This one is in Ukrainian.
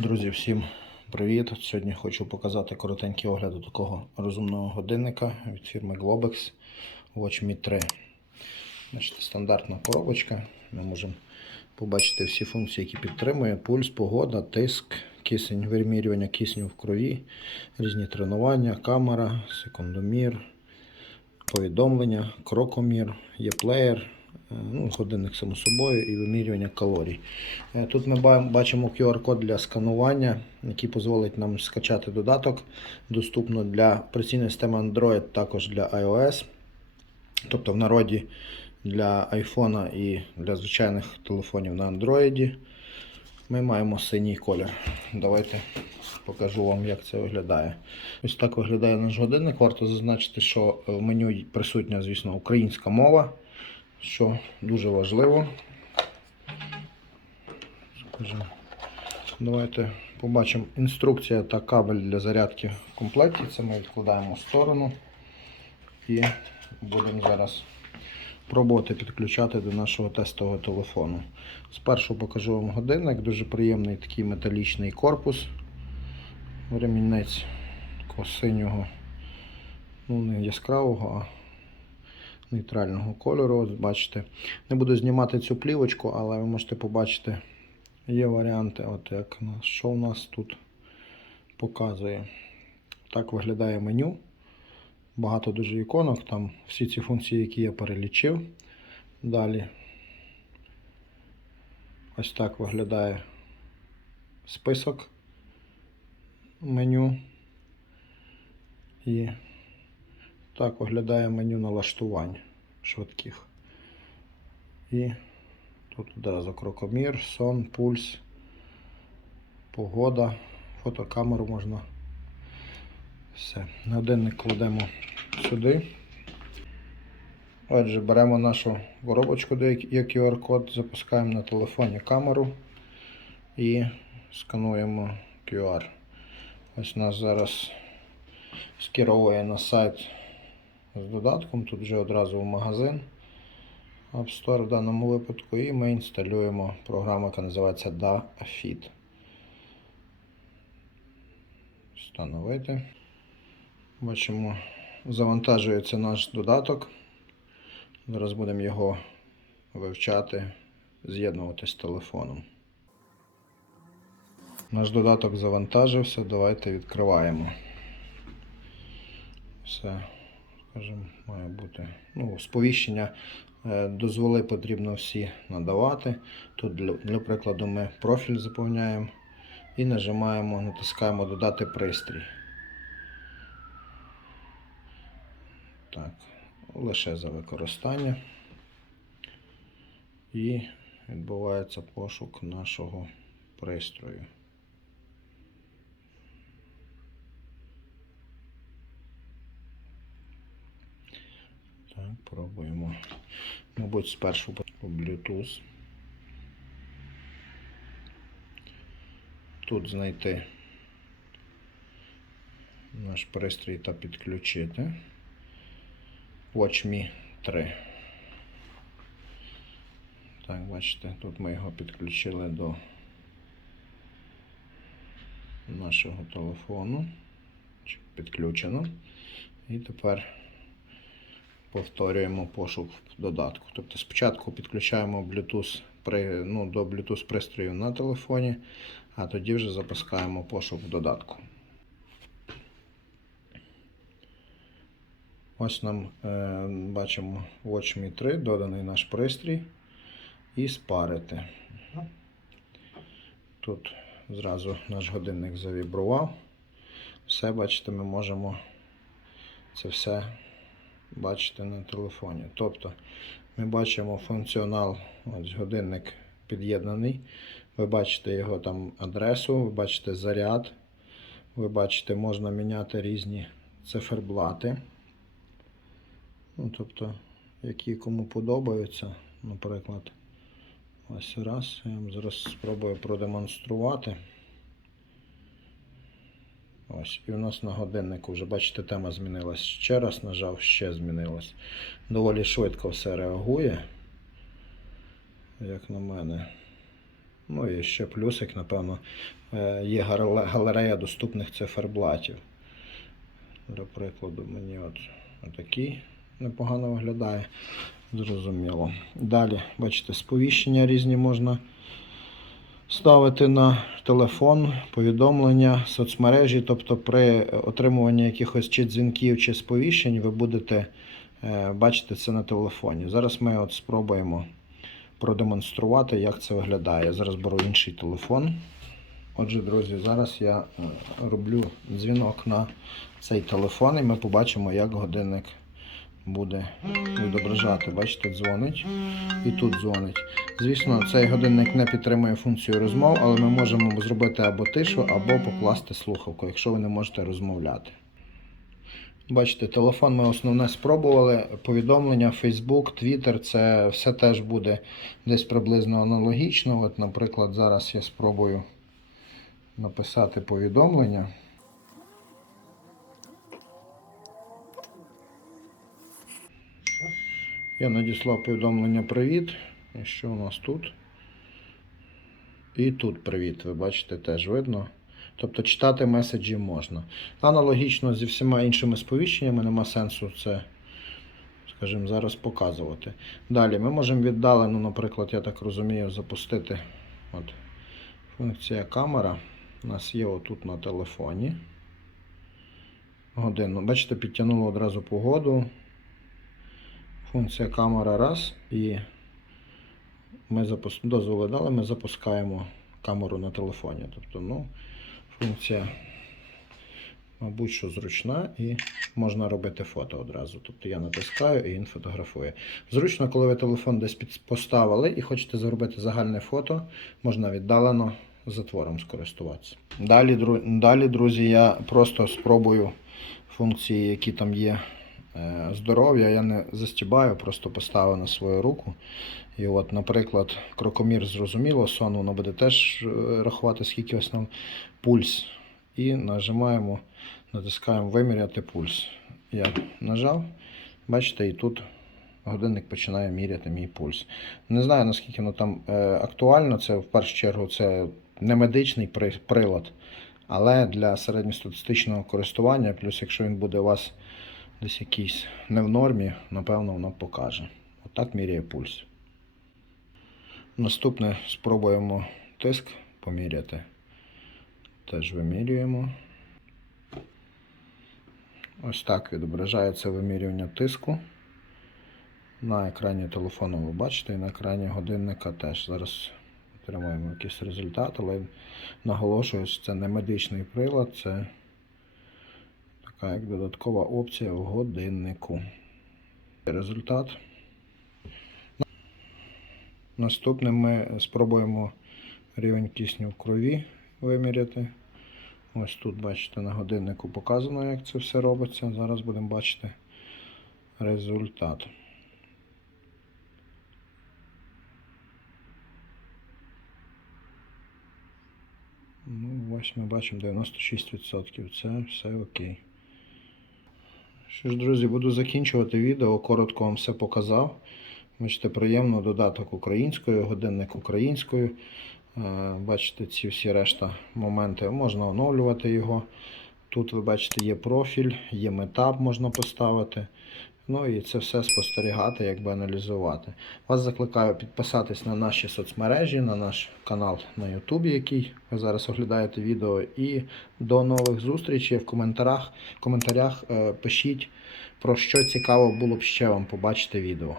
Друзі, всім привіт! Сьогодні хочу показати коротенький огляд такого розумного годинника від фірми Globex WatchMe 3. Значить, стандартна коробочка. Ми можемо побачити всі функції, які підтримує: пульс, погода, тиск, кисень, вимірювання кисню в крові, різні тренування, камера, секундомір, повідомлення, крокомір, є плеєр. Е, Ну, годинник само собою і вимірювання калорій. Е, Тут ми бачимо QR-код для сканування, який дозволить нам скачати додаток. Доступно для операційної системи Android, також для iOS. Тобто в народі для iPhone і для звичайних телефонів на Android. Ми маємо синій колір. Давайте покажу вам, як це виглядає. Ось так виглядає наш годинник. Варто зазначити, що в меню присутня, звісно, українська мова, що дуже важливо. Давайте побачимо інструкція та кабель для зарядки в комплекті. Це ми відкладаємо в сторону і будемо зараз пробувати підключати до нашого тестового телефону. Спершу покажу вам годинник, дуже приємний такий металічний корпус. Ремінець такого синього, ну не яскравого, а нейтрального кольору. Ось бачите. Не буду знімати цю плівочку, але ви можете побачити, є варіанти, от як що у нас тут показує. Так виглядає меню. Багато дуже іконок, там всі ці функції, які я перелічив. Далі ось так виглядає список меню. І так виглядає меню налаштувань швидких. І тут одразу крокомір, сон, пульс, погода, фотокамеру можна. Все. Годинник кладемо сюди. Отже, беремо нашу коробочку, де є QR-код, запускаємо на телефоні камеру і скануємо QR. Ось нас зараз скеровує на сайт з додатком. Тут вже одразу в магазин App Store в даному випадку, і ми інсталюємо програму, яка називається DaFit. Встановити. Бачимо, завантажується наш додаток. Зараз будемо його вивчати, з'єднувати з телефоном. Наш додаток завантажився. Давайте відкриваємо. Все, скажімо, має бути. Ну, сповіщення е, дозволи потрібно всі надавати. Тут, для, для прикладу, ми профіль заповняємо і нажимаємо, натискаємо Додати пристрій. Так, лише за використання. І відбувається пошук нашого пристрою. Так, пробуємо. Мабуть, спершу по Bluetooth. Тут знайти наш пристрій та підключити. WatchMe 3. Так, бачите, тут ми його підключили до нашого телефону. Підключено. І тепер повторюємо пошук в додатку. Тобто спочатку підключаємо Bluetooth при, ну, до Bluetooth пристрою на телефоні, а тоді вже запускаємо пошук в додатку. Ось нам е, бачимо WatchMe 3, доданий наш пристрій. І спарити. Тут зразу наш годинник завібрував. Все, бачите, ми можемо це все бачити на телефоні. Тобто ми бачимо функціонал, ось годинник під'єднаний. Ви бачите його там адресу, ви бачите заряд, ви бачите, можна міняти різні циферблати. Ну, тобто, які кому подобаються, наприклад, ось раз. Я вам зараз спробую продемонструвати. Ось, і у нас на годиннику вже, бачите, тема змінилась. Ще раз нажав, ще змінилась. Доволі швидко все реагує, як на мене. Ну і ще плюсик, напевно, е, є галерея доступних циферблатів. Для прикладу, мені от отакий непогано виглядає. Зрозуміло. Далі, бачите, сповіщення різні можна ставити на телефон, повідомлення, соцмережі. Тобто при отримуванні якихось чи дзвінків, чи сповіщень ви будете е, бачити це на телефоні. Зараз ми от спробуємо продемонструвати, як це виглядає. Я зараз беру інший телефон. Отже, друзі, зараз я е, роблю дзвінок на цей телефон, і ми побачимо, як годинник буде відображати. Бачите, дзвонить і тут дзвонить. Звісно, цей годинник не підтримує функцію розмов, але ми можемо зробити або тишу, або покласти слухавку, якщо ви не можете розмовляти. Бачите, телефон ми основне спробували. Повідомлення, Facebook, Twitter, це все теж буде десь приблизно аналогічно. От, наприклад, зараз я спробую написати повідомлення. Я надіслав повідомлення Привіт. І що у нас тут? І тут привіт, ви бачите, теж видно. Тобто читати меседжі можна. Аналогічно зі всіма іншими сповіщеннями нема сенсу це, скажімо, зараз показувати. Далі ми можемо віддалено, наприклад, я так розумію, запустити от, функція камера. У нас є отут на телефоні. Годину. Бачите, підтягнуло одразу погоду. Функція камера раз і ми запус... дозволи дали, ми запускаємо камеру на телефоні. Тобто, ну, функція, мабуть, що зручна і можна робити фото одразу. Тобто я натискаю і він фотографує. Зручно, коли ви телефон десь поставили і хочете зробити загальне фото, можна віддалено затвором скористуватися. Далі, дру... Далі, друзі, я просто спробую функції, які там є. Е, Здоров'я я не застібаю, просто поставив на свою руку. І от, наприклад, крокомір зрозуміло, сон воно буде теж е, рахувати, скільки ось нам пульс. І нажимаємо, натискаємо виміряти пульс. Я нажав, бачите, і тут годинник починає міряти мій пульс. Не знаю, наскільки воно там е, актуально, це в першу чергу це не медичний при- прилад, але для середньостатистичного користування, плюс якщо він буде у вас десь якийсь не в нормі, напевно, воно покаже. Отак міряє пульс. Наступне спробуємо тиск поміряти. Теж вимірюємо. Ось так відображається вимірювання тиску. На екрані телефону ви бачите, і на екрані годинника теж. Зараз отримаємо якийсь результат, але наголошую, що це не медичний прилад, це така як додаткова опція в годиннику. Результат. Наступним ми спробуємо рівень кисню в крові виміряти. Ось тут, бачите, на годиннику показано, як це все робиться. Зараз будемо бачити результат. Ну, ось ми бачимо 96%. Це все окей. Що ж, друзі, буду закінчувати відео. Коротко вам все показав. Бачите, приємно додаток українською, годинник українською. Е, Бачите, ці всі решта моменти можна оновлювати його. Тут ви бачите, є профіль, є метап можна поставити. Ну і це все спостерігати, якби аналізувати. Вас закликаю підписатись на наші соцмережі, на наш канал на Ютубі, який ви зараз оглядаєте відео. І до нових зустрічей в коментарях, коментарях е, пишіть про що цікаво було б ще вам побачити відео.